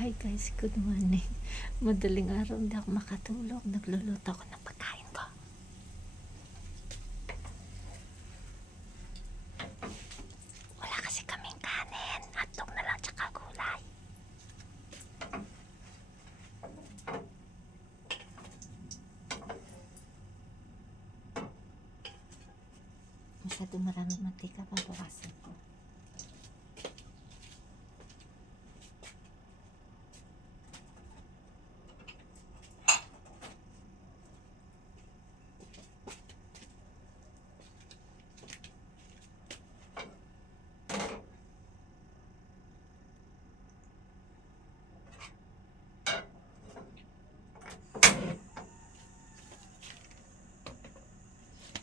Hi guys, good morning. Madaling araw, hindi ako makatulog. Nagluluto ako ng pagkain ko. Wala kasi kaming kanin. Hotdog na lang tsaka gulay. Masyado maraming mantika, babawasan ko.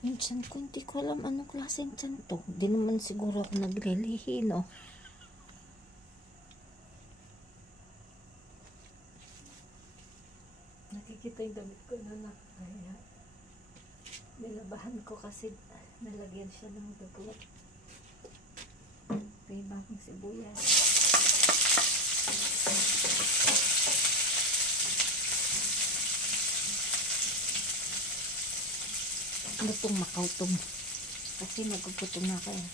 Yung tiyan ko, hindi ko alam anong klaseng tiyan to. Di naman siguro ako naglilihi, no? Nakikita yung damit ko na nakakaya. Nilabahan ko kasi nalagyan siya ng dugo. May bagong sibuyas. Lutong makautom. Kasi nagugutom na ako eh.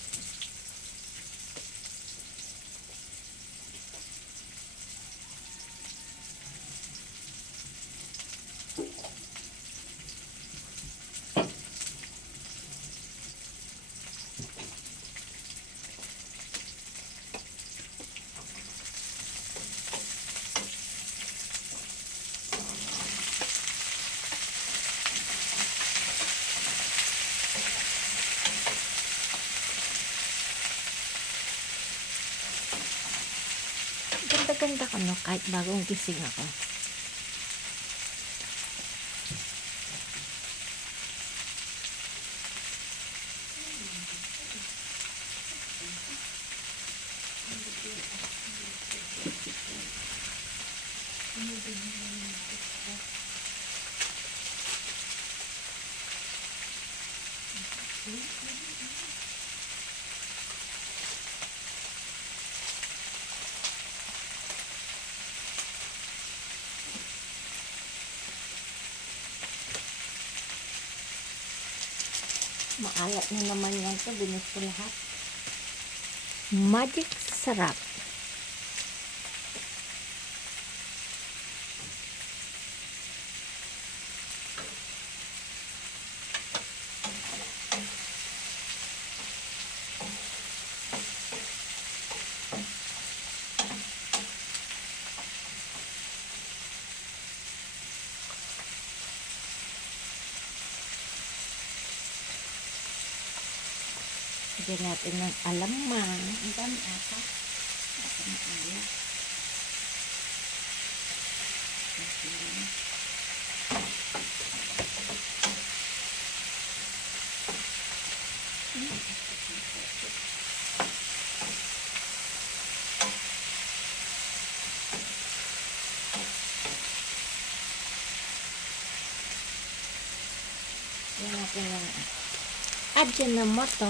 Ganda-ganda ko no, kahit bagong gising ako. Maalat na naman yan ito. Binis ko lahat. Magic sarap. Lagyan natin ng alamang. Ang dami ata. Asa na kaya. Lagyan natin ng Ajinomoto.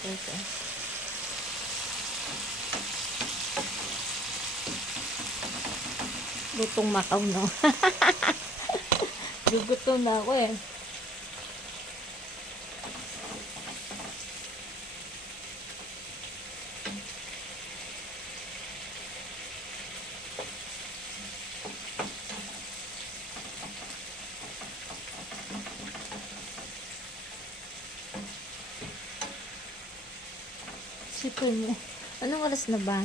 Ito. Lutong Macau, no? Gugutom na ako eh. Sipin mo. Anong oras na ba?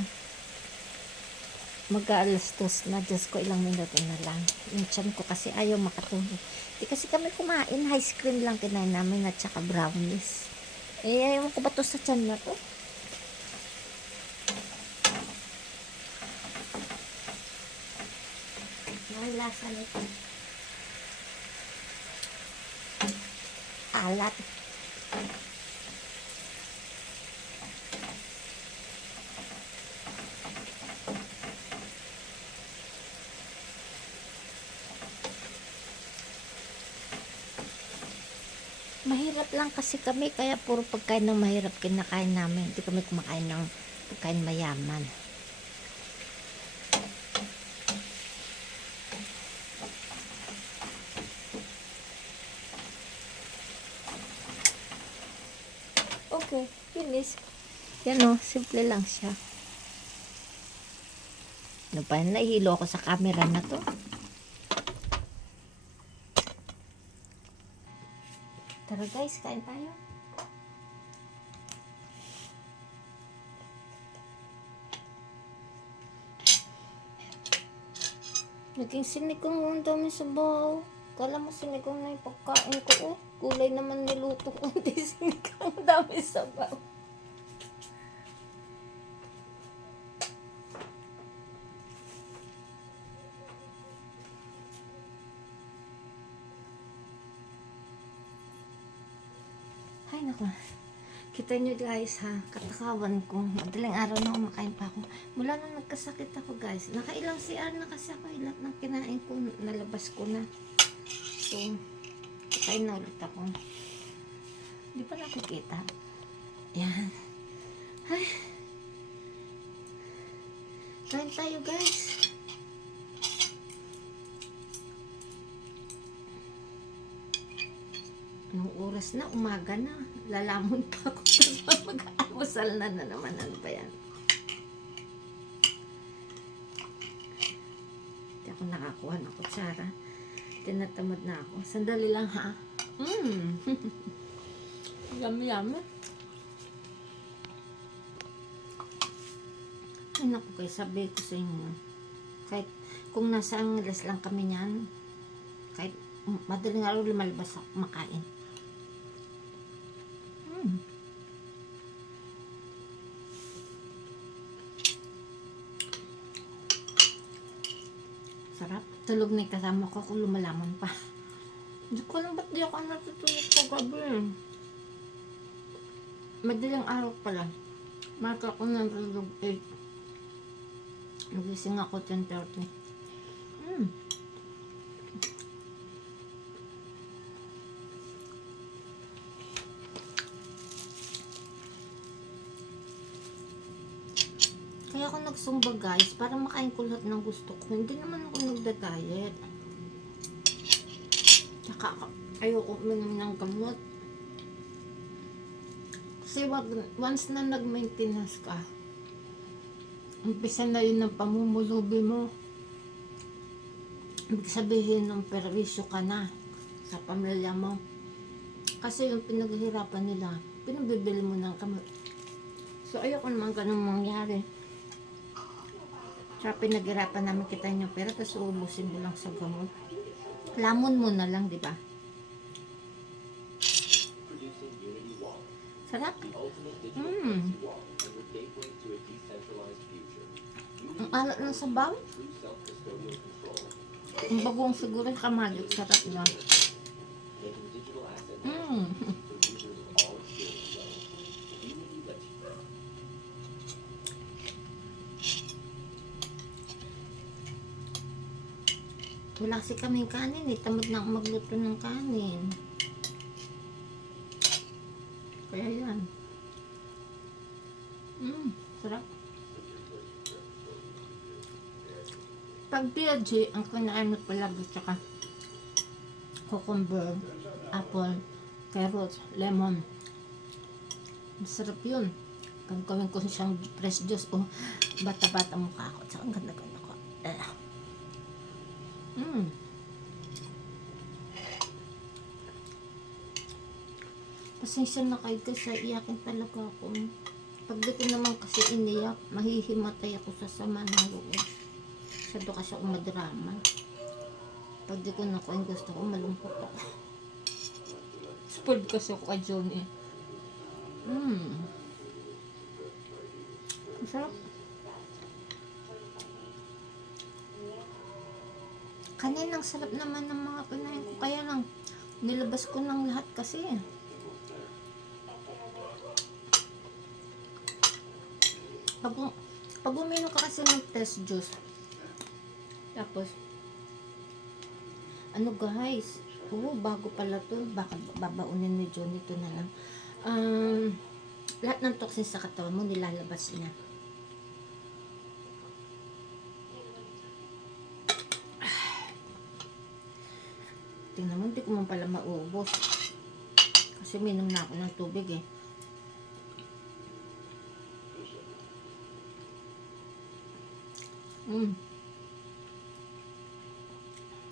Mag-aalas 2 na. Diyos ko, ilang minuto na lang. Yung tiyan ko kasi ayaw makatulog. Di kasi kami kumain. Ice cream lang kinain namin at saka brownies. Eh, ayaw ko ba to sa tiyan na to? Ang lasa nito. maalat. Mahirap lang kasi kami, kaya puro pagkain ng mahirap kinakain namin. Hindi kami kumakain ng pagkain mayaman. Okay, finish. Yan o, simple lang siya. Ano pa, nahihilo ako sa camera na to. Tara guys, kain tayo. Naging sinikong ang dami sa baw. Kala mo sinikong na yung pagkain ko. Oh, kulay naman niluto ko. Hindi sinikong ang dami sa baw. Ay naku. Kita nyo guys ha, katakawan ko. Madaling araw na kumakain pa ako. Mula nang nagkasakit ako guys. Nakailang CR na kasi ako. Lahat ng kinain ko, nalabas ko na. So, kakain na ulit ako. Hindi pa nakikita. Yan. Ay. Kain tayo guys. Anong oras na? Umaga na. Lalamon pa ako. Mag-almusal na naman. Ano ba yan? Hindi ako nakakuha ng kutsara. Tinatamad na ako. Sandali lang ha. Yummy yummy. Ay naku kayo, sabi ko sa inyo. Kahit kung nasa Angeles lang kami niyan, kahit madaling araw lumalabas ako makain. Sarap. Tulog na yung kasama ko kung lumalaman pa. Hindi ko alam ba't di ako natutulog kagabi. Madaling araw pala. Marka ako natutulog 8. Nagising ako 10:30. Kaya ako nagsumba guys, para makain ko lahat ng gusto ko. Hindi naman ako nagda-diet. Tsaka ayoko uminom ng gamot. Kasi once na nag-maintenance ka, umpisa na yun ng pamumulubi mo. Ibig sabihin ng perwisyo ka na sa pamilya mo. Kasi yung pinaghihirapan nila, pinabibili mo ng gamot. So ayoko naman ganun mangyari. Tsaka pinaghirapan namin kita yung pera, tapos uubusin mo lang sa gamot. Lamon mo na lang, di ba? Sarap. Ang alat ng sabaw. Ang bagong siguro kamagit. Sarap na. Wala kasi kaming kanin eh. Tamad na ako magluto ng kanin. Kaya yan. Sarap. Pag PLG, ang kinain mo palagi tsaka cucumber, apple, carrots, lemon. Masarap yun. Gagawin ko siyang fresh juice o bata-bata mukha ako. Tsaka ang ganda-ganda ko. Pasensya na kayo kasi iyakin talaga ako. Pag di ko naman kasi iniyak, mahihimatay ako sa sama ng loob. Masyado kasi ako madrama. Pag di ko nakuha gusto ko, malungkot ako. Spoiled kasi ako kay Johnny. Masarap. Kaninang sarap naman ng mga pinain ko. Kaya lang, Nilabas ko ng lahat kasi. Pag, pag uminom ka kasi ng test juice, tapos, ano guys, bago pala to, baka babaunin ni John ito na lang. Lahat ng toxins sa katawan mo, nilalabas niya. Tingnan mo, hindi ko man pala maubos. Kasi minom na ako ng tubig eh.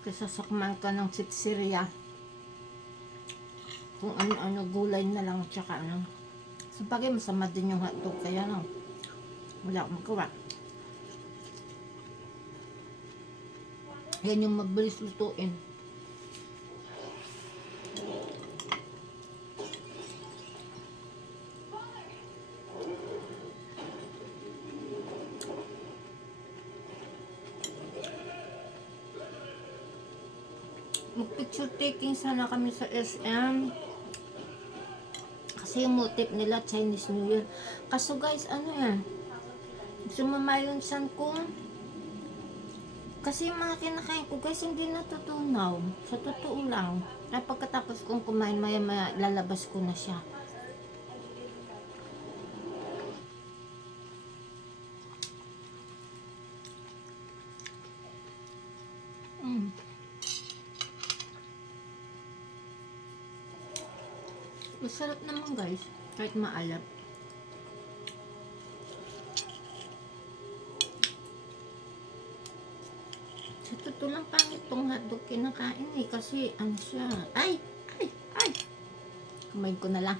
Kaysa sakman ka ng sitsirya. Kung ano-ano, gulay na lang, tsaka ano. Sa bagay, masama din yung hotdog, kaya no, wala akong magawa. Yan yung mabilis lutuin. Mag-picture taking sana kami sa SM. Kasi yung motif nila, Chinese New Year. Kaso guys, sumama yung san ko. Kasi yung mga kinakain ko guys, hindi natutunaw. Sa totoo lang. Ay pagkatapos kong kumain, maya lalabas ko na siya. Masarap naman guys, kahit maalat. Sa totoo lang pangit tong hotdog kinakain eh, kasi ano siya. Ay! Kumain ko na lang.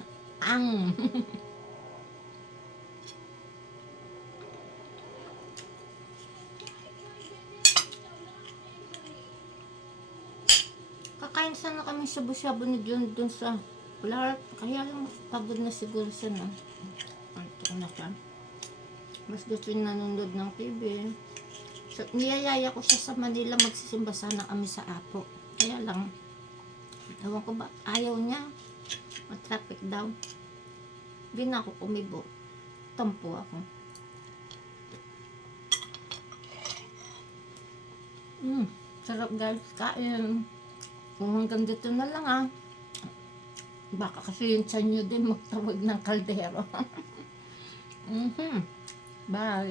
Kakain sana kami shabu-shabu ni John dun sa wala, kaya lang pagod na siguro siya na. Ito na siya. Mas gusto yung nanonood ng TV. So, niyayaya ko siya sa Manila, magsisimba sana kami sa Apo. Kaya lang, ewan ko ba, ayaw niya. Matraffic daw. Hindi na ako kumibo. Tampo ako. Sarap guys, kain. Kung hanggang dito na lang baka kasi yung tiyan nyo din magtawag ng kaldero. Bye.